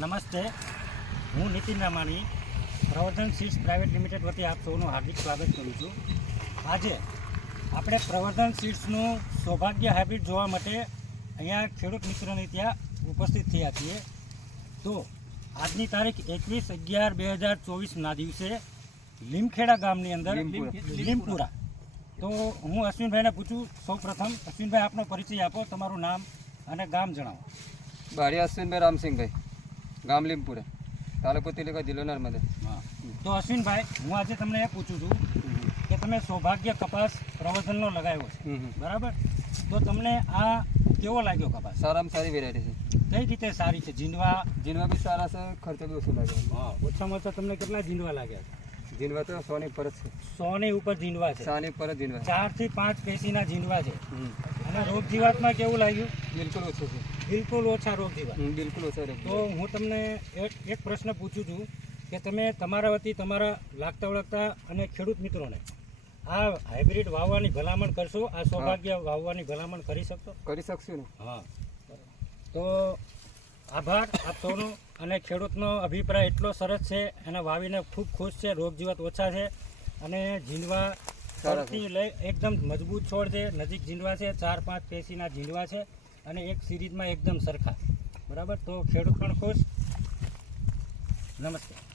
નમસ્તે. હું Nitin Ramani Pravardhan seeds private limited વતી આપ સૌનું હાર્દિક સ્વાગત કરું છું. આજે આપણે પ્રવર્ધન સીડ્સનું સૌભાગ્ય હાઇબ્રિડ જોવા માટે અહીંયા ખેડૂત મિત્રોને ત્યાં ઉપસ્થિત થયા છીએ. તો આજની તારીખ એકવીસ અગિયાર બે હજાર ચોવીસના દિવસે લીમખેડા ગામની અંદર લીમપુરા. તો હું અશ્વિનભાઈને પૂછું સૌ પ્રથમ અશ્વિનભાઈ આપનો પરિચય આપો તમારું નામ અને ગામ જણાવો. બારી અશ્વિનભાઈ રામસિંહભાઈ. ગામ લીમપુરે તાલુકો તિલકા જિલ્લો નર્મદા. તો અશ્વિનભાઈ હું આજે તમને એ પૂછું છું કે તમે સૌભાગ્ય કપાસ પ્રવચનનો લગાવ્યો છે. બરાબર? તો તમને આ કેવો લાગ્યો કપાસ? સારામાં સારી વેરાયટી છે. કઈ રીતે સારી છે? જીંડવા જીંડવા બી સારા છે ખર્ચો બી ઓછો લાગે. ઓછામાં ઓછા તમને કેટલા જીંડવા લાગ્યા જીનવા તો સોની પર છે. સોની ઉપર જીંડવા છે. સાની પર જીનવા ચારથી પાંચ પેશીના જીંડવા છે. અને રોગ જીવાતમાં કેવું લાગ્યું? બિલકુલ ઓછું છે. બિલકુલ ઓછા રોગ જીવાત બિલકુલ ઓછા રોગ તો હું તમને એક એક પ્રશ્ન પૂછું છું કે તમે તમારા વતી તમારા લાગતા વળગતા અને ખેડૂત મિત્રોને આ હાઇબ્રિડ વાવવાની ભલામણ કરશો? આ સૌભાગ્ય વાવવાની ભલામણ કરી શકશો? કરી શકશું ને. હા. તો આભાર આપ સૌનો. અને ખેડૂતનો અભિપ્રાય એટલો સરસ છે એને વાવીને ખૂબ ખુશ છે રોગ જીવાત ઓછા છે અને ઝીંડવા લઈ એકદમ મજબૂત છોડ છે નજીક ઝીંડવા છે ચાર પાંચ પેશીના ઝીંડવા છે અને એક સિરીઝમાં એકદમ સરખા. બરાબર? તો ખેડૂત પણ ખુશ. નમસ્તે.